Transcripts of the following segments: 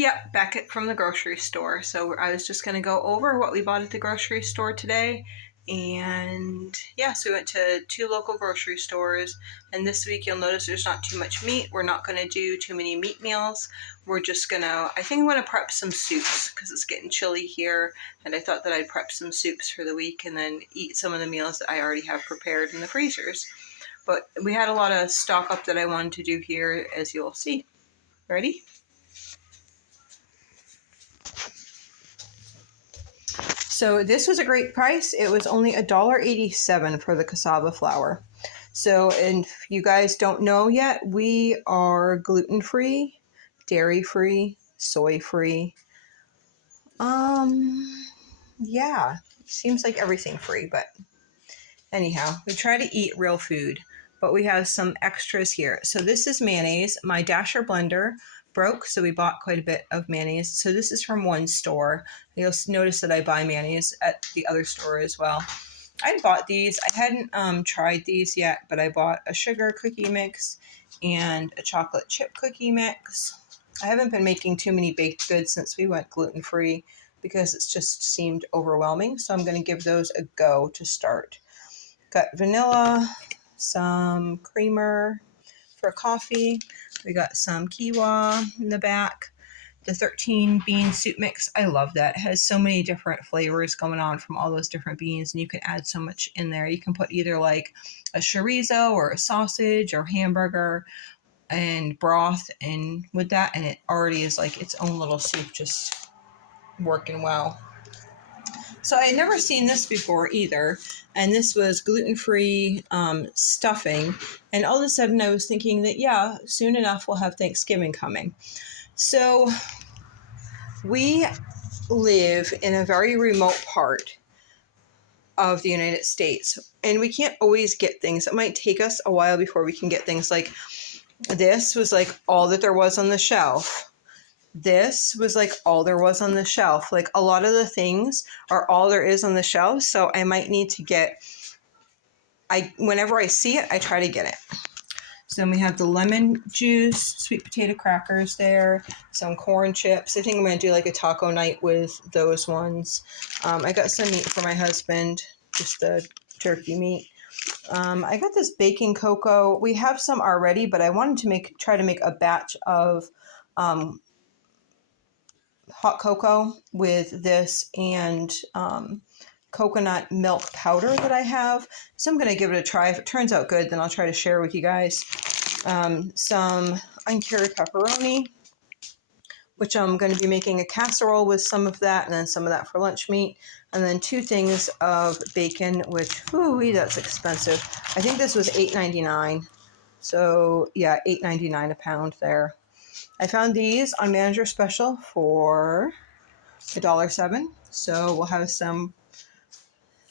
Yep, from the grocery store. So I was just going to go over what we bought at the grocery store today. And yeah, so we went to 2 local grocery stores. And this week you'll notice there's not too much meat. We're not going to do too many meat meals. We're just going to, I think I'm going to prep some soups because it's getting chilly here. And I thought that I'd prep some soups for the week and then eat some of the meals that I already have prepared in the freezers. But we had a lot of stock up that I wanted to do here, as you'll see. Ready? So this was a great price. It was only $1.87 for the cassava flour. So if you guys don't know yet, we are gluten-free, dairy-free, soy-free. Yeah, seems like everything free, but anyhow, we try to eat real food, but we have some extras here. So this is mayonnaise. My dasher blender broke, so we bought quite a bit of mayonnaise. So this is from one store. You'll notice that I buy mayonnaise at the other store as well. I bought these. I hadn't tried these yet, but I bought a sugar cookie mix and a chocolate chip cookie mix. I haven't been making too many baked goods since we went gluten-free because it's just seemed overwhelming. So I'm going to give those a go to start. Got vanilla, some creamer for coffee. We got some quinoa in the back. The 13 bean soup mix, I love that. It has so many different flavors going on from all those different beans, and you can add so much in there. You can put either like a chorizo or a sausage or hamburger and broth and with that, and it already is like its own little soup, just working well. So I had never seen this before either, and this was gluten-free stuffing, and all of a sudden I was thinking that, yeah, soon enough we'll have Thanksgiving coming. So we live in a very remote part of the United States, and we can't always get things. It might take us a while before we can get things. Like this was like all that there was on the shelf. This was like all there was on the shelf. Like a lot of the things are all there is on the shelf, so I might need to get, whenever I see it, I try to get it. So then we have the lemon juice, sweet potato crackers there, some corn chips. I think I'm going to do like a taco night with those ones. I got some meat for my husband, just the turkey meat. I got this baking cocoa. We have some already, but I wanted to try to make a batch of hot cocoa with this and coconut milk powder that I have. So I'm going to give it a try. If it turns out good, then I'll try to share with you guys. Some uncured pepperoni, which I'm going to be making a casserole with some of that, and then some of that for lunch meat. And then 2 things of bacon, which, ooh, that's expensive. I think this was $8.99. So yeah, $8.99 a pound there. I found these on Manager Special for $1.07. So we'll have some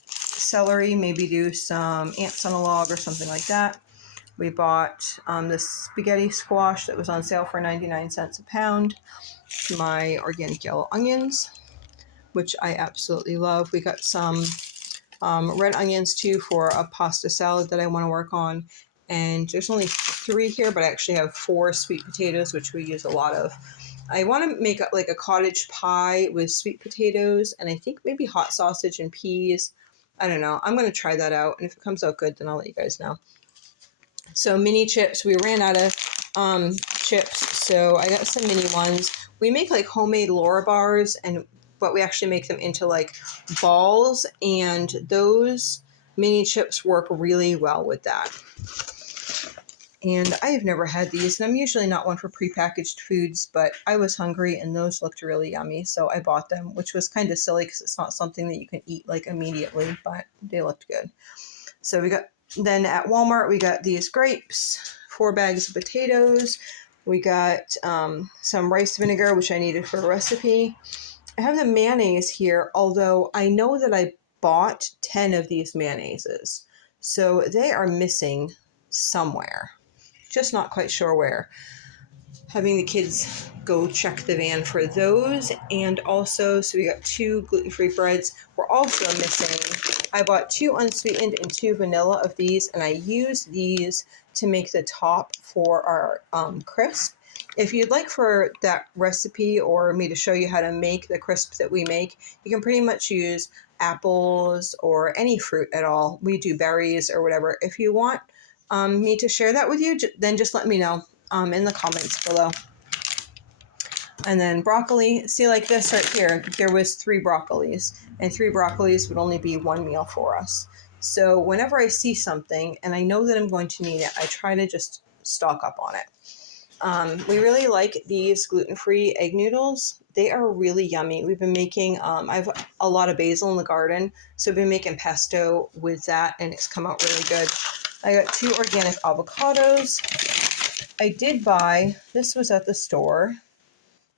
celery, maybe do some ants on a log or something like that. We bought this spaghetti squash that was on sale for 99 cents a pound. My organic yellow onions, which I absolutely love. We got some red onions too for a pasta salad that I want to work on. And there's only 3 here, but I actually have 4 sweet potatoes, which we use a lot of. I want to make like a cottage pie with sweet potatoes and I think maybe hot sausage and peas. I don't know. I'm going to try that out. And if it comes out good, then I'll let you guys know. So mini chips. We ran out of chips, so I got some mini ones. We make like homemade Laura bars, but we actually make them into like balls, and those mini chips work really well with that. And I have never had these, and I'm usually not one for prepackaged foods, but I was hungry and those looked really yummy, so I bought them, which was kind of silly because it's not something that you can eat like immediately, but they looked good. So then at Walmart, we got these grapes, 4 bags of potatoes. We got some rice vinegar, which I needed for a recipe. I have the mayonnaise here, although I know that I bought 10 of these mayonnaises. So they are missing somewhere. Just not quite sure where. Having the kids go check the van for those. And also, so we got 2 gluten-free breads. We're also missing, I bought 2 unsweetened and 2 vanilla of these, and I used these to make the top for our crisp. If you'd like for that recipe or me to show you how to make the crisp that we make, you can pretty much use apples or any fruit at all. We do berries or whatever. If you want me to share that with you, then just let me know in the comments below. And then broccoli, see, like this right here, there was 3 broccolis, and 3 broccolis would only be 1 meal for us. So whenever I see something and I know that I'm going to need it, I try to just stock up on it. We really like these gluten-free egg noodles. They are really yummy. We've been making, I have a lot of basil in the garden, so we've been making pesto with that, and it's come out really good. I got 2 organic avocados. I did buy, this was at the store,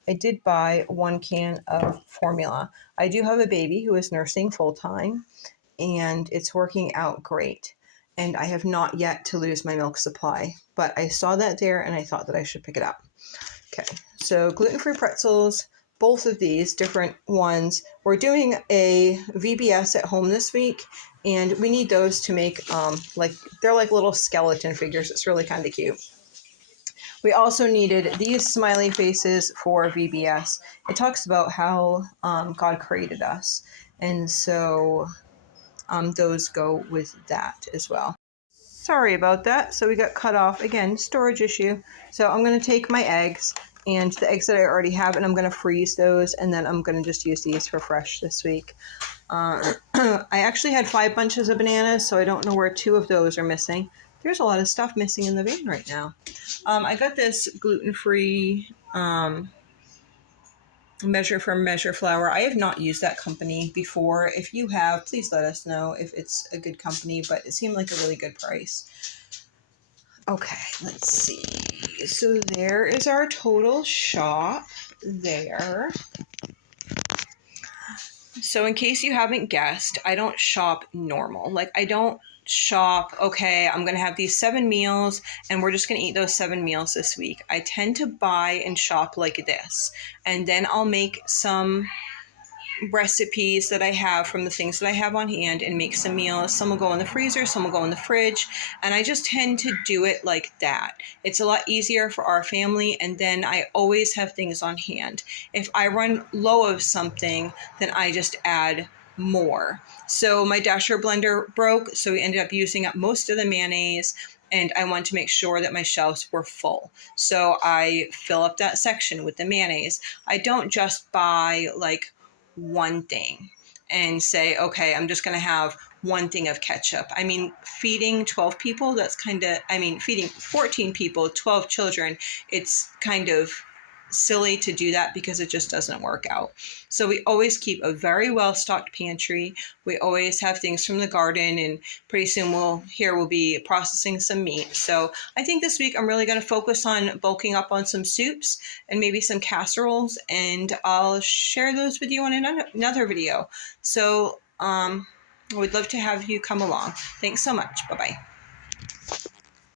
I did buy 1 can of formula. I do have a baby who is nursing full-time, and it's working out great. And I have not yet to lose my milk supply, but I saw that there and I thought that I should pick it up. Okay, so gluten-free pretzels, both of these different ones. We're doing a VBS at home this week, and we need those to make, they're like little skeleton figures. It's really kind of cute. We also needed these smiley faces for VBS. It talks about how God created us, and so those go with that as well. Sorry about that. So we got cut off. Again, storage issue. So I'm going to take my eggs and the eggs that I already have, and I'm going to freeze those, and then I'm going to just use these for fresh this week. I actually had 5 bunches of bananas, so I don't know where 2 of those are missing. There's a lot of stuff missing in the van right now. I got this gluten-free measure flour. I have not used that company before. If you have, please let us know if it's a good company, but it seemed like a really good price. Okay, let's see. So there is our total shop there. So in case you haven't guessed, I don't shop normal. Like, I don't shop, okay, I'm going to have these 7 meals and we're just going to eat those 7 meals this week. I tend to buy and shop like this. And then I'll make some recipes that I have from the things that I have on hand and make some meals. Some will go in the freezer, some will go in the fridge, and I just tend to do it like that. It's a lot easier for our family, and then I always have things on hand. If I run low of something, then I just add more. So my dasher blender broke, so we ended up using up most of the mayonnaise, and I wanted to make sure that my shelves were full. So I fill up that section with the mayonnaise. I don't just buy like one thing and say, okay, I'm just going to have 1 thing of ketchup. I mean, feeding 12 people, that's kind of, feeding 14 people, 12 children, it's kind of silly to do that because it just doesn't work out. So we always keep a very well-stocked pantry. We always have things from the garden, and pretty soon we'll be processing some meat. So I think this week I'm really going to focus on bulking up on some soups and maybe some casseroles, and I'll share those with you on another video. So I would love to have you come along. Thanks so much. Bye-bye.